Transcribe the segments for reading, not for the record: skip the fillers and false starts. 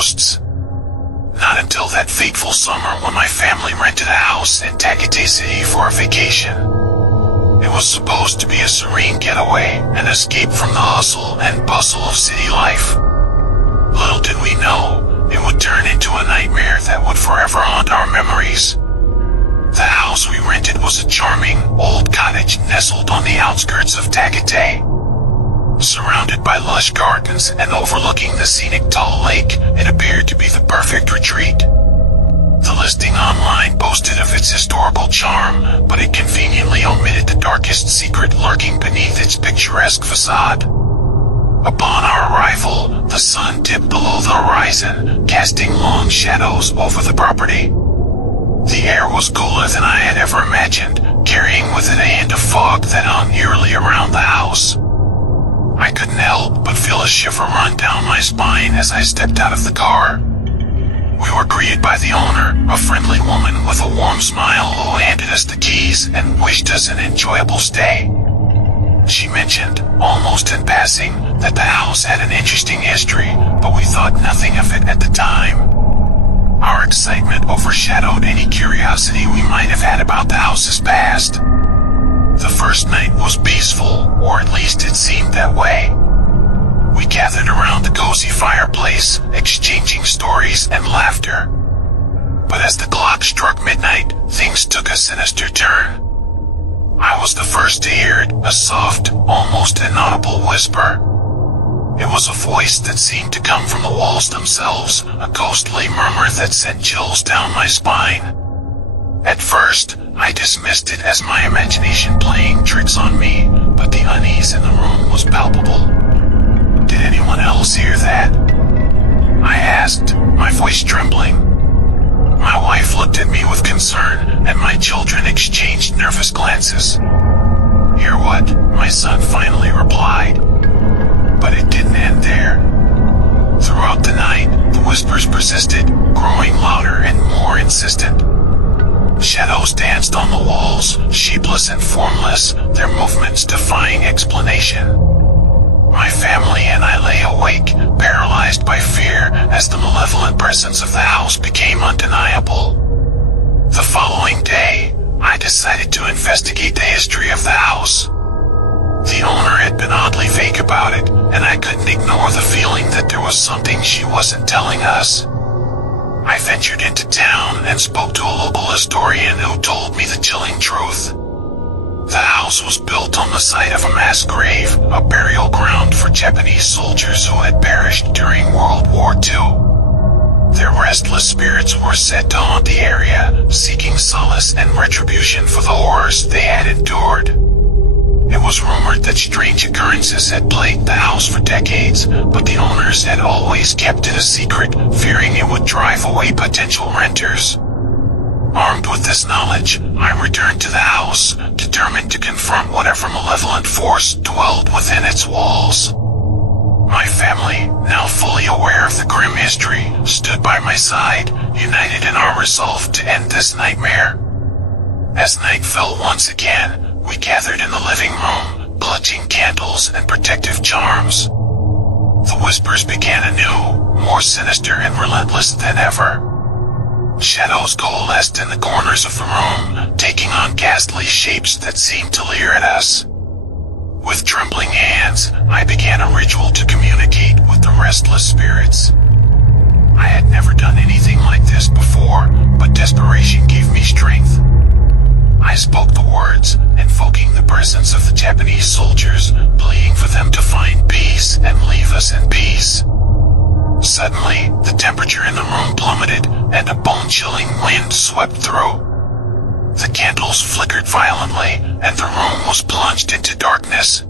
ghosts. Not until that fateful summer when my family rented a house in Tagaytay City for a vacation. It was supposed to be a serene getaway, an escape from the hustle and bustle of city life. Little did we know, it would turn into a nightmare that would forever haunt our memories. The house we rented was a charming, old cottage nestled on the outskirts of Tagaytay. Surrounded by lush gardens and overlooking the scenic tall lake, it appeared to be the perfect retreat. The listing online boasted of its historical charm, but it conveniently omitted the darkest secret lurking beneath its picturesque facade. Upon our arrival, the sun dipped below the horizon, casting long shadows over the property. The air was cooler than I had ever imagined, carrying with it a hint of fog that hung eerily around the house. I couldn't help but feel a shiver run down my spine as I stepped out of the car. We were greeted by the owner, a friendly woman with a warm smile who handed us the keys and wished us an enjoyable stay. She mentioned, almost in passing, that the house had an interesting history, but we thought nothing of it at the time. Our excitement overshadowed any curiosity we might have had about the house's past. The first night was peaceful, or at least it seemed that way. We gathered around the cozy fireplace, exchanging stories and laughter. But as the clock struck midnight, things took a sinister turn. I was the first to hear it, a soft, almost inaudible whisper. It was a voice that seemed to come from the walls themselves, a ghostly murmur that sent chills down my spine. At first, I dismissed it as my imagination playing tricks on me, but the unease in the room was palpable. Did anyone else hear that? I asked, my voice trembling. My wife looked at me with concern, and my children exchanged nervous glances. "Hear what?" my son finally replied. But it didn't end there. Throughout the night, the whispers persisted, growing louder and more insistent. Shadows danced on the walls, shapeless and formless, their movements defying explanation. My family and I lay awake, paralyzed by fear, as the malevolent presence of the house became undeniable. The following day, I decided to investigate the history of the house. The owner had been oddly vague about it, and I couldn't ignore the feeling that there was something she wasn't telling us. I ventured into town and spoke to a local historian who told me the chilling truth. The house was built on the site of a mass grave, a burial ground for Japanese soldiers who had perished during World War II. Their restless spirits were said to haunt the area, seeking solace and retribution for the horrors they had endured. It was rumored that strange occurrences had plagued the house for decades, but the owners had always kept it a secret, fearing it would drive away potential renters. Armed with this knowledge, I returned to the house, determined to confront whatever malevolent force dwelled within its walls. My family, now fully aware of the grim history, stood by my side, united in our resolve to end this nightmare. As night fell once again, we gathered in the living room, clutching candles and protective charms. The whispers began anew, more sinister and relentless than ever. Shadows coalesced in the corners of the room, taking on ghastly shapes that seemed to leer at us. With trembling hands, I began a ritual to communicate with the restless spirits. I had never done anything like this before, but desperation gave me strength. I spoke the words, invoking the presence of the Japanese soldiers, pleading for them to find peace and leave us in peace. Suddenly, the temperature in the room plummeted, and a bone-chilling wind swept through. The candles flickered violently, and the room was plunged into darkness.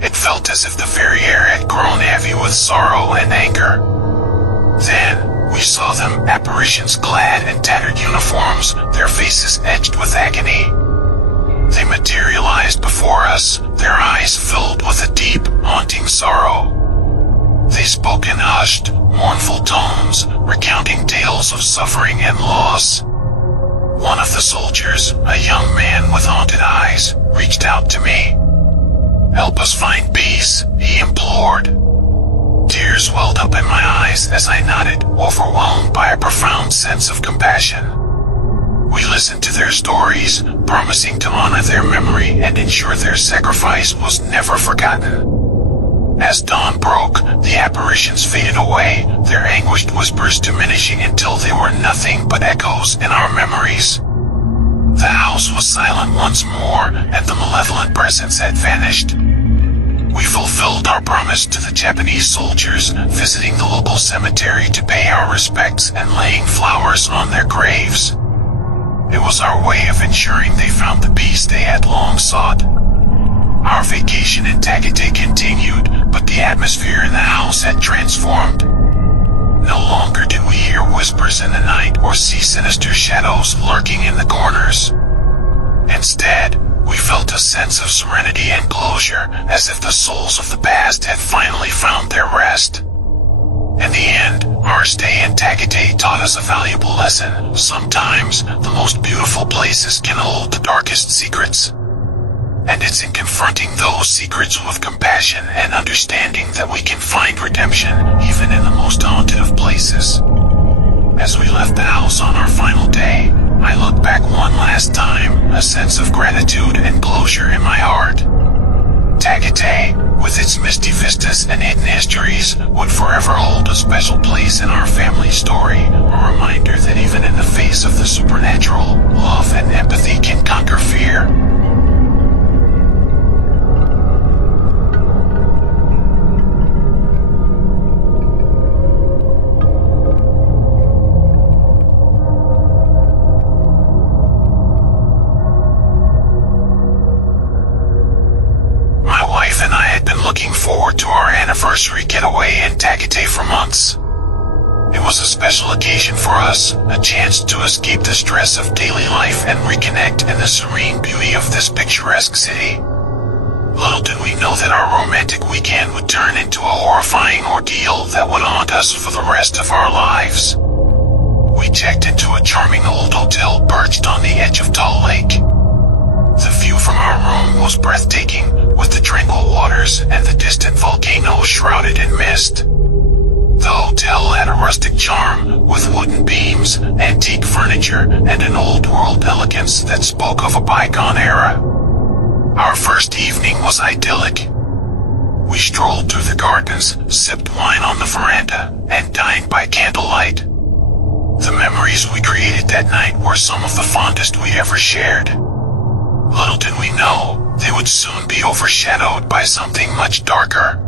It felt as if the very air had grown heavy with sorrow and anger. Then, we saw them, apparitions clad in tattered uniforms, their faces etched with agony. They materialized before us, their eyes filled with a deep, haunting sorrow. They spoke in hushed, mournful tones, recounting tales of suffering and loss. One of the soldiers, a young man with haunted eyes, reached out to me. "Help us find peace," he implored. Tears welled up in my eyes as I nodded, overwhelmed by a profound sense of compassion. We listened to their stories, promising to honor their memory and ensure their sacrifice was never forgotten. As dawn broke, the apparitions faded away, their anguished whispers diminishing until they were nothing but echoes in our memories. The house was silent once more, and the malevolent presence had vanished. We fulfilled our promise to the Japanese soldiers, visiting the local cemetery to pay our respects and laying flowers on their graves. It was our way of ensuring they found the peace they had long sought. Our vacation in Tagaytay continued, but the atmosphere in the house had transformed. No longer did we hear whispers in the night or see sinister shadows lurking in the corners. Instead, we felt a sense of serenity and closure, as if the souls of the past had finally found their rest. In the end, our stay in Tagaytay taught us a valuable lesson. Sometimes, the most beautiful places can hold the darkest secrets. And it's in confronting those secrets with compassion and understanding that we can find redemption, even in the most haunted of places. As we left the house on our final day, I looked back one last time, a sense of gratitude and closure in my heart. Tagaytay, with its misty vistas and hidden histories, would forever hold a special place in our family story, a reminder that even in the face of the supernatural, love and empathy can conquer fear. Looking forward to our anniversary getaway in Tagaytay for months. It was a special occasion for us, a chance to escape the stress of daily life and reconnect in the serene beauty of this picturesque city. Little did we know that our romantic weekend would turn into a horrifying ordeal that would haunt us for the rest of our lives. We checked into a charming old hotel perched on the edge of Tall Lake. The view from our room was breathtaking, with the tranquil waters and the distant volcano shrouded in mist. The hotel had a rustic charm, with wooden beams, antique furniture, and an old-world elegance that spoke of a bygone era. Our first evening was idyllic. We strolled through the gardens, sipped wine on the veranda, and dined by candlelight. The memories we created that night were some of the fondest we ever shared. Little did we know, they would soon be overshadowed by something much darker.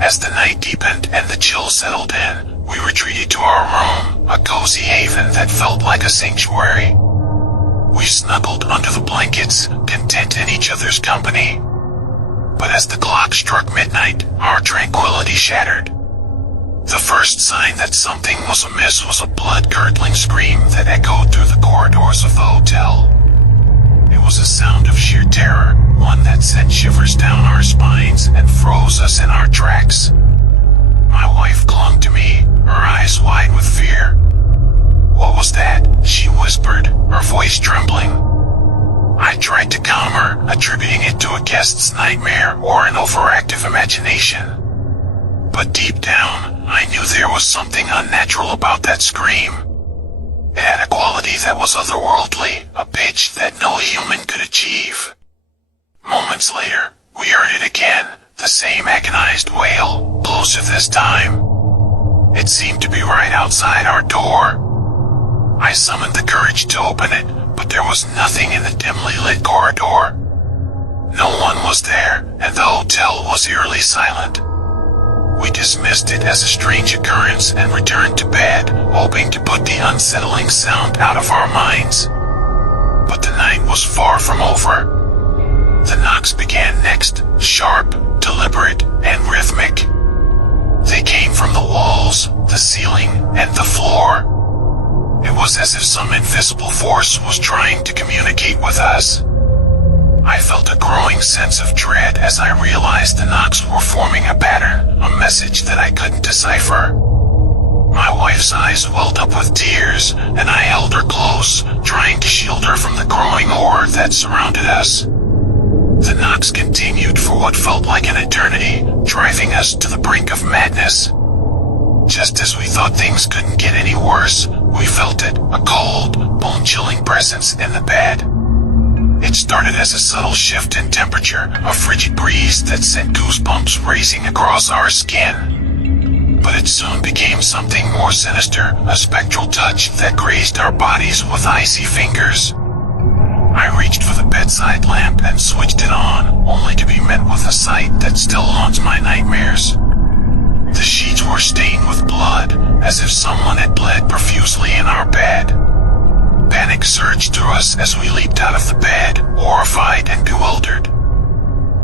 As the night deepened and the chill settled in, we retreated to our room, a cozy haven that felt like a sanctuary. We snuggled under the blankets, content in each other's company. But as the clock struck midnight, our tranquility shattered. The first sign that something was amiss was a blood-curdling scream that echoed through the corridors of the hotel. It was a sound of sheer terror, one that sent shivers down our spines and froze us in our tracks. My wife clung to me, her eyes wide with fear. "What was that?" she whispered, her voice trembling. I tried to calm her, attributing it to a guest's nightmare or an overactive imagination. But deep down, I knew there was something unnatural about that scream. It had a quality that was otherworldly, a pitch that no human could achieve. Moments later, we heard it again, the same agonized wail, closer this time. It seemed to be right outside our door. I summoned the courage to open it, but there was nothing in the dimly lit corridor. No one was there, and the hotel was eerily silent. We dismissed it as a strange occurrence and returned to bed, hoping to put the unsettling sound out of our minds. But the night was far from over. The knocks began next, sharp, deliberate, and rhythmic. They came from the walls, the ceiling, and the floor. It was as if some invisible force was trying to communicate with us. I felt a growing sense of dread as I realized the knocks were forming a pattern, a message that I couldn't decipher. My wife's eyes welled up with tears, and I held her close, trying to shield her from the growing horror that surrounded us. The knocks continued for what felt like an eternity, driving us to the brink of madness. Just as we thought things couldn't get any worse, we felt it, a cold, bone-chilling presence in the bed. It started as a subtle shift in temperature, a frigid breeze that sent goosebumps racing across our skin. But it soon became something more sinister, a spectral touch that grazed our bodies with icy fingers. I reached for the bedside lamp and switched it on, only to be met with a sight that still haunts my nightmares. The sheets were stained with blood, as if someone had bled profusely in our bed. Panic surged through us as we leaped out of the bed, horrified and bewildered.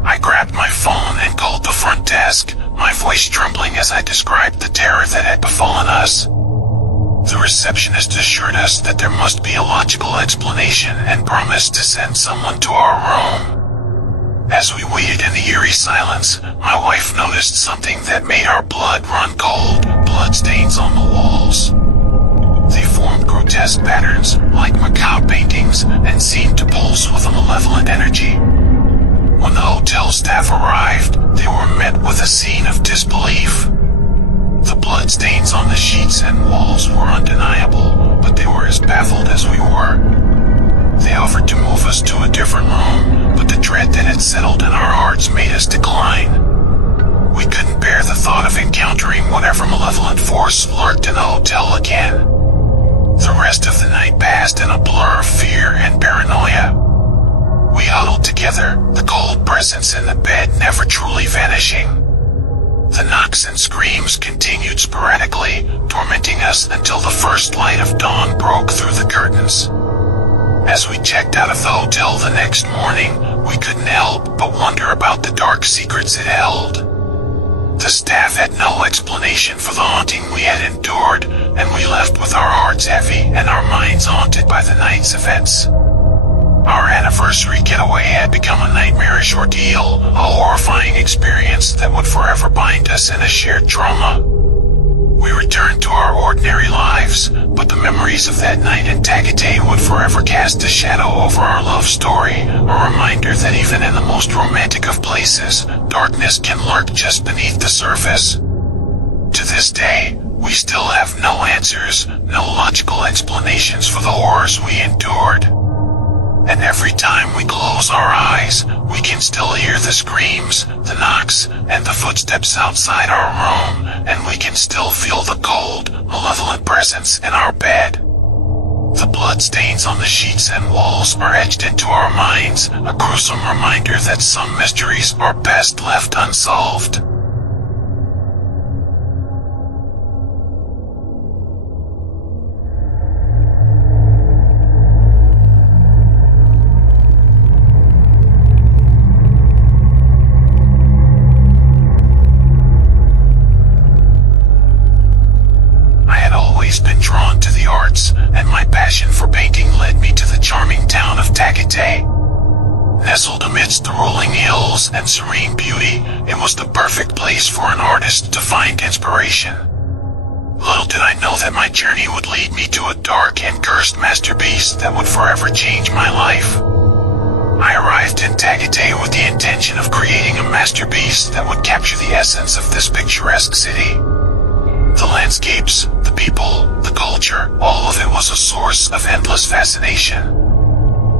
I grabbed my phone and called the front desk, my voice trembling as I described the terror that had befallen us. The receptionist assured us that there must be a logical explanation and promised to send someone to our room. As we waited in the eerie silence, my wife noticed something that made our blood run cold, bloodstains on the walls. They formed grotesque patterns, like macabre paintings, and seemed to pulse with a malevolent energy. When the hotel staff arrived, they were met with a scene of disbelief. The bloodstains on the sheets and walls were undeniable, but they were as baffled as we were. They offered to move us to a different room, but the dread that had settled in our hearts made us decline. We couldn't bear the thought of encountering whatever malevolent force lurked in the hotel again. The rest of the night passed in a blur of fear and paranoia. We huddled together, the cold presence in the bed never truly vanishing. The knocks and screams continued sporadically, tormenting us until the first light of dawn broke through the curtains. As we checked out of the hotel the next morning, we couldn't help but wonder about the dark secrets it held. The staff had no explanation for the haunting we had endured, and we left with our hearts heavy and our minds haunted by the night's events. Our anniversary getaway had become a nightmarish ordeal, a horrifying experience that would forever bind us in a shared trauma. We returned to our ordinary lives, but the memories of that night in Tagaytay would forever cast a shadow over our love story, a reminder that even in the most romantic of places, darkness can lurk just beneath the surface. To this day, we still have no answers, no logical explanations for the horrors we endured. And every time we close our eyes, we can still hear the screams, the knocks, and the footsteps outside our room, and we can still feel the cold, malevolent presence in our bed. The bloodstains on the sheets and walls are etched into our minds, a gruesome reminder that some mysteries are best left unsolved. Been drawn to the arts, and my passion for painting led me to the charming town of Tagaytay. Nestled amidst the rolling hills and serene beauty, it was the perfect place for an artist to find inspiration. Little did I know that my journey would lead me to a dark and cursed masterpiece that would forever change my life. I arrived in Tagaytay with the intention of creating a masterpiece that would capture the essence of this picturesque city. The landscapes, the people, the culture, all of it was a source of endless fascination.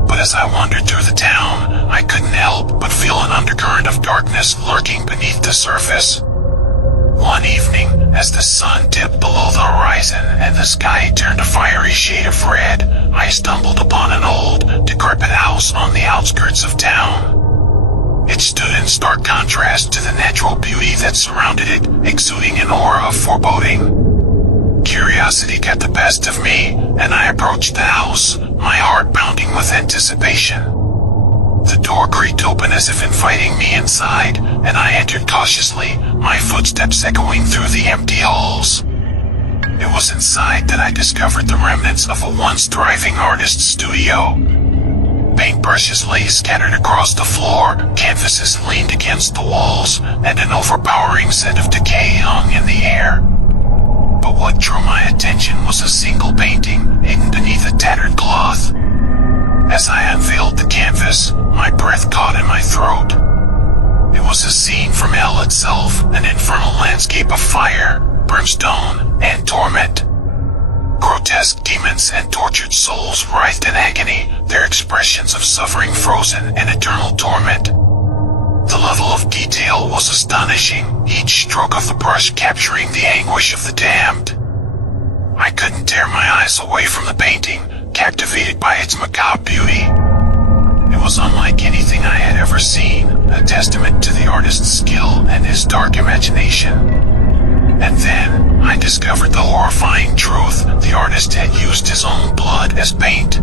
But as I wandered through the town, I couldn't help but feel an undercurrent of darkness lurking beneath the surface. One evening, as the sun dipped below the horizon and the sky turned a fiery shade of red, I stumbled upon an old, decrepit house on the outskirts of town. It stood in stark contrast to the natural beauty that surrounded it, exuding an aura of foreboding. Curiosity got the best of me, and I approached the house, my heart pounding with anticipation. The door creaked open as if inviting me inside, and I entered cautiously, my footsteps echoing through the empty halls. It was inside that I discovered the remnants of a once thriving artist's studio. Paintbrushes lay scattered across the floor, canvases leaned against the walls, and an overpowering scent of decay hung in the air. But what drew my attention was a single painting hidden beneath a tattered cloth. As I unveiled the canvas, my breath caught in my my throat. It was a scene from hell itself, an infernal landscape of fire, brimstone, and torment. Grotesque demons and tortured souls writhed in agony, their expressions of suffering frozen in eternal torment. The level of detail was astonishing, each stroke of the brush capturing the anguish of the damned. I couldn't tear my eyes away from the painting, captivated by its macabre beauty. It was unlike anything I had ever seen, a testament to the artist's skill and his dark imagination. And then, I discovered the horrifying truth: the artist had used his own blood as paint.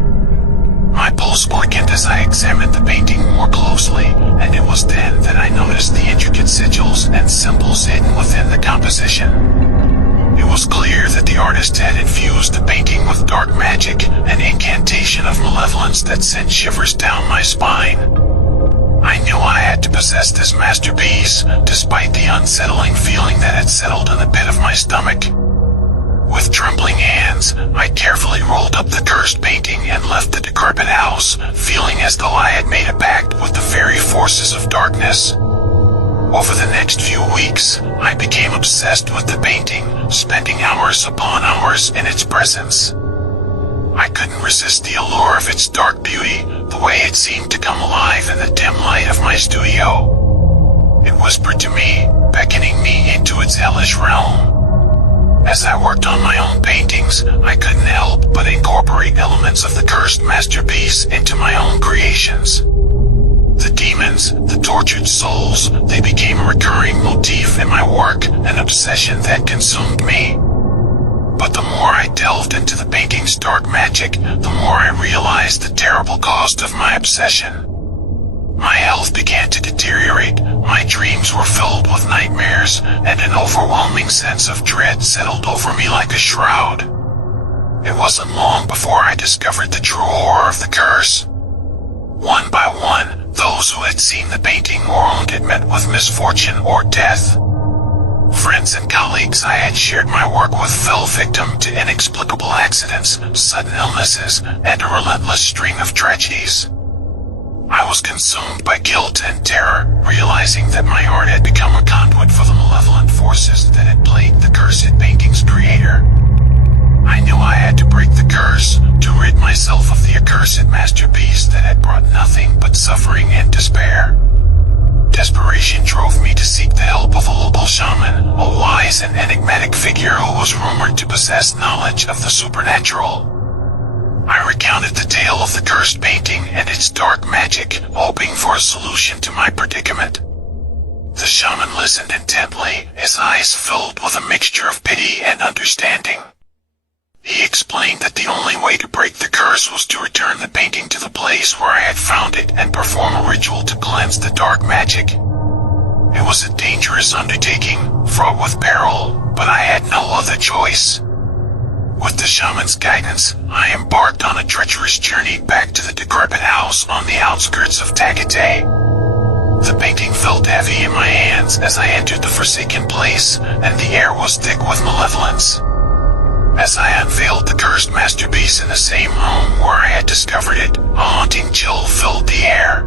My pulse quickened as I examined the painting more closely, and it was then that I noticed the intricate sigils and symbols hidden within the composition. It was clear that the artist had infused the painting with dark magic, an incantation of malevolence that sent shivers down my spine. I knew I had to possess this masterpiece, despite the unsettling feeling that had settled in the pit of my stomach. With trembling hands, I carefully rolled up the cursed painting and left the decrepit house, feeling as though I had made a pact with the very forces of darkness. Over the next few weeks, I became obsessed with the painting, spending hours upon hours in its presence. I couldn't resist the allure of its dark beauty, the way it seemed to come alive in the dim light of my studio. It whispered to me, beckoning me into its hellish realm. As I worked on my own paintings, I couldn't help but incorporate elements of the cursed masterpiece into my own creations. The demons, the tortured souls, they became a recurring motif in my work, an obsession that consumed me. But the more I delved into the painting's dark magic, the more I realized the terrible cost of my obsession. My health began to deteriorate, my dreams were filled with nightmares, and an overwhelming sense of dread settled over me like a shroud. It wasn't long before I discovered the true horror of the curse. One by one, those who had seen the painting or owned it met with misfortune or death. Friends and colleagues I had shared my work with fell victim to inexplicable accidents, sudden illnesses, and a relentless string of tragedies. I was consumed by guilt and terror, realizing that my art had become a conduit for the malevolent forces that had plagued the cursed painting's creator. I knew I had to break the curse, to rid myself of the accursed masterpiece that had brought nothing but suffering and despair. Desperation drove me to seek the help of a local shaman, a wise and enigmatic figure who was rumored to possess knowledge of the supernatural. I recounted the tale of the cursed painting and its dark magic, hoping for a solution to my predicament. The shaman listened intently, his eyes filled with a mixture of pity and understanding. He explained that the only way to break the curse was to return the painting to the place where I had found it and perform a ritual to cleanse the dark magic. It was a dangerous undertaking, fraught with peril, but I had no other choice. With the shaman's guidance, I embarked on a treacherous journey back to the decrepit house on the outskirts of Tagaytay. The painting felt heavy in my hands as I entered the forsaken place, and the air was thick with malevolence. As I unveiled the cursed masterpiece in the same room where I had discovered it, a haunting chill filled the air.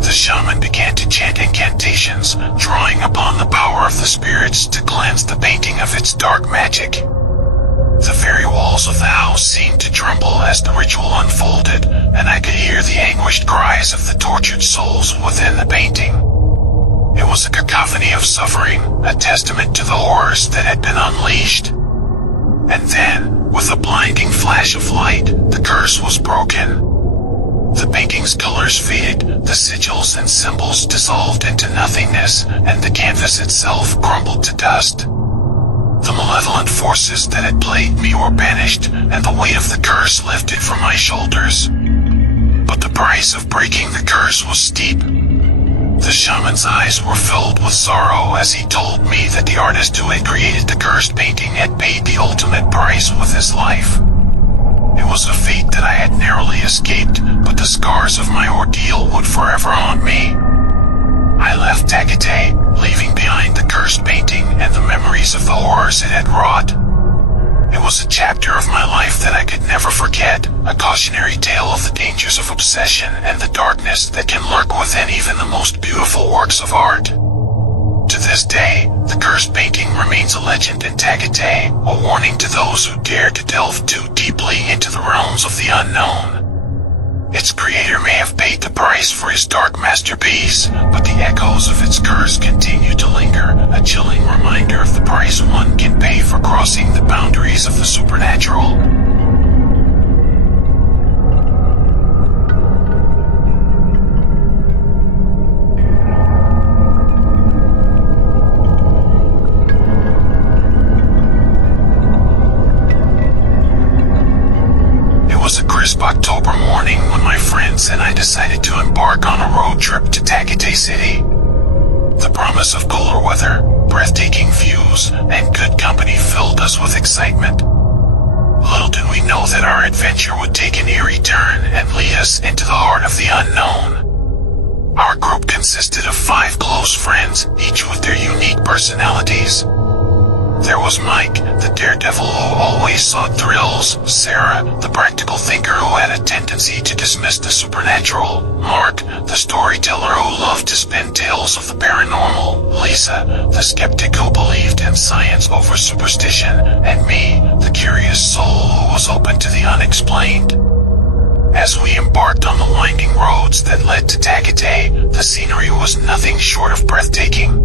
The shaman began to chant incantations, drawing upon the power of the spirits to cleanse the painting of its dark magic. The very walls of the house seemed to tremble as the ritual unfolded, and I could hear the anguished cries of the tortured souls within the painting. It was a cacophony of suffering, a testament to the horrors that had been unleashed. And then, with a blinding flash of light, the curse was broken. The painting's colors faded, the sigils and symbols dissolved into nothingness, and the canvas itself crumbled to dust. The malevolent forces that had plagued me were banished, and the weight of the curse lifted from my shoulders. But the price of breaking the curse was steep. The shaman's eyes were filled with sorrow as he told me that the artist who had created the cursed painting had paid the ultimate price with his life. It was a fate that I had narrowly escaped, but the scars of my ordeal would forever haunt me. I left Tagaytay, leaving behind the cursed painting and the memories of the horrors it had wrought. It was a chapter of my life that I could never forget, a cautionary tale of the dangers of obsession and the darkness that can lurk within even the most beautiful works of art. To this day, the cursed painting remains a legend in Tagaytay, a warning to those who dare to delve too deeply into the realms of the unknown. Its creator may have paid the price for his dark masterpiece, but the echoes of its curse continue to linger, a chilling reminder of the price one can pay for crossing the boundaries of the supernatural. It was a crisp October morning when my friends and I decided to embark on a road trip to Tagaytay City. The promise of cooler weather, breathtaking views, and good company filled us with excitement. Little did we know that our adventure would take an eerie turn and lead us into the heart of the unknown. Our group consisted of 5 close friends, each with their unique personalities. There was Mike, the daredevil who always sought thrills, Sarah, the practical thinker who had a tendency to dismiss the supernatural, Mark, the storyteller who loved to spin tales of the paranormal, Lisa, the skeptic who believed in science over superstition, and me, the curious soul who was open to the unexplained. As we embarked on the winding roads that led to Tagaytay, the scenery was nothing short of breathtaking.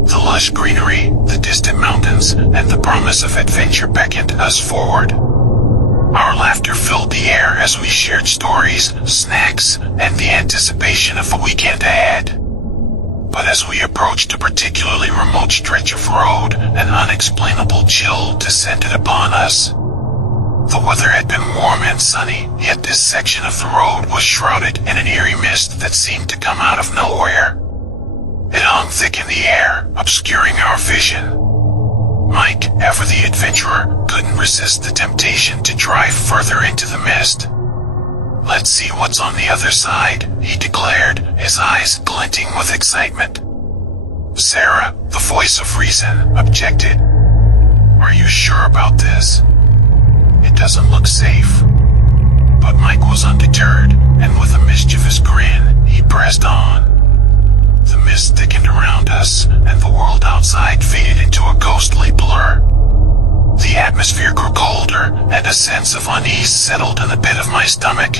The lush greenery, the distant mountains, and the promise of adventure beckoned us forward. Our laughter filled the air as we shared stories, snacks, and the anticipation of the weekend ahead. But as we approached a particularly remote stretch of road, an unexplainable chill descended upon us. The weather had been warm and sunny, yet this section of the road was shrouded in an eerie mist that seemed to come out of nowhere. It hung thick in the air, obscuring our vision. Mike, ever the adventurer, couldn't resist the temptation to drive further into the mist. "Let's see what's on the other side," he declared, his eyes glinting with excitement. Sarah, the voice of reason, objected. "Are you sure about this? It doesn't look safe." But Mike was undeterred, and with a mischievous grin, he pressed on. The mist thickened around us, and the world outside faded into a ghostly blur. The atmosphere grew colder, and a sense of unease settled in the pit of my stomach.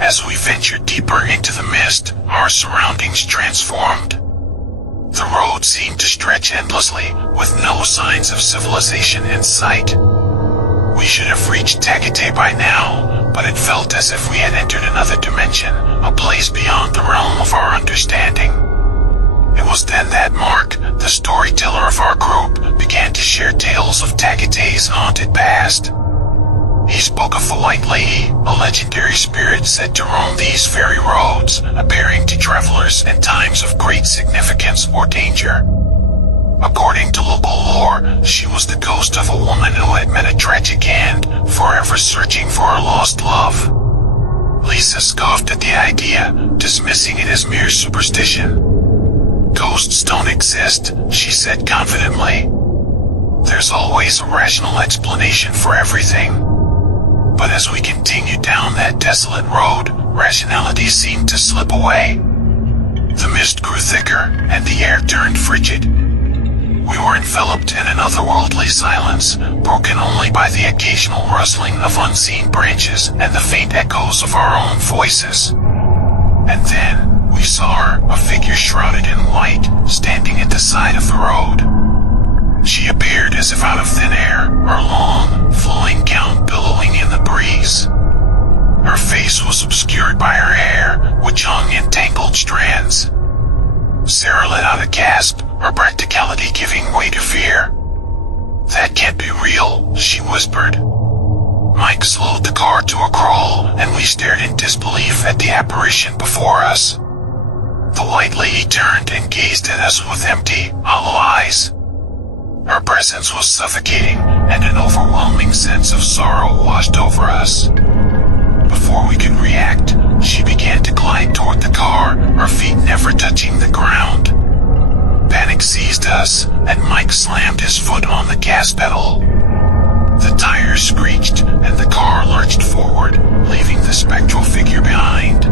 As we ventured deeper into the mist, our surroundings transformed. The road seemed to stretch endlessly, with no signs of civilization in sight. We should have reached Tagaytay by now, but it felt as if we had entered another dimension, a place beyond the realm of our understanding. It was then that Mark, the storyteller of our group, began to share tales of Tagaytay's haunted past. He spoke of the White Lady, a legendary spirit said to roam these very roads, appearing to travelers in times of great significance or danger. According to local lore, she was the ghost of a woman who had met a tragic end, forever searching for her lost love. Lisa scoffed at the idea, dismissing it as mere superstition. "Ghosts don't exist," she said confidently. "There's always a rational explanation for everything." But as we continued down that desolate road, rationality seemed to slip away. The mist grew thicker, and the air turned frigid. We were enveloped in an otherworldly silence, broken only by the occasional rustling of unseen branches and the faint echoes of our own voices. And then, we saw her, a figure shrouded in white, standing at the side of the road. She appeared as if out of thin air, her long, flowing gown billowing in the breeze. Her face was obscured by her hair, which hung in tangled strands. Sarah let out a gasp, her practicality giving way to fear. "That can't be real," she whispered. Mike slowed the car to a crawl, and we stared in disbelief at the apparition before us. The White Lady turned and gazed at us with empty, hollow eyes. Her presence was suffocating, and an overwhelming sense of sorrow washed over us. Before we could react, she began to glide toward the car, her feet never touching the ground. Panic seized us, and Mike slammed his foot on the gas pedal. tires screeched, and the car lurched forward, leaving the spectral figure behind.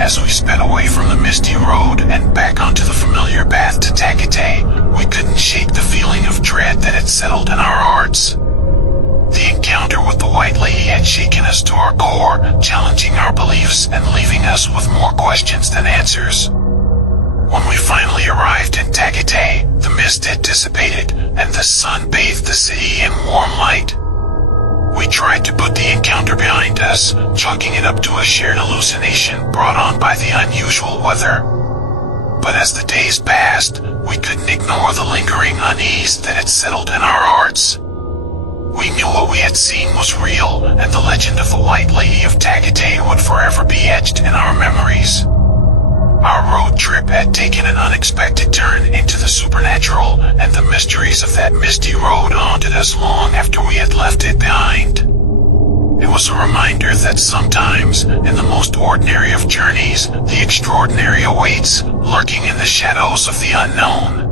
As we sped away from the misty road and back onto the familiar path to Tagaytay, we couldn't shake the feeling of dread that had settled in our hearts. The encounter with the white lady had shaken us to our core, challenging our beliefs and leaving us with more questions than answers. When we finally arrived in Tagaytay, the mist had dissipated and the sun bathed the city in warm light. We tried to put the encounter behind us, chalking it up to a shared hallucination brought on by the unusual weather. But as the days passed, we couldn't ignore the lingering unease that had settled in our hearts. We knew what we had seen was real, and the legend of the White Lady of Tagaytay would forever be etched in our memories. Our road trip had taken an unexpected turn into the supernatural, and the mysteries of that misty road haunted us long after we had left it behind. It was a reminder that sometimes, in the most ordinary of journeys, the extraordinary awaits, lurking in the shadows of the unknown.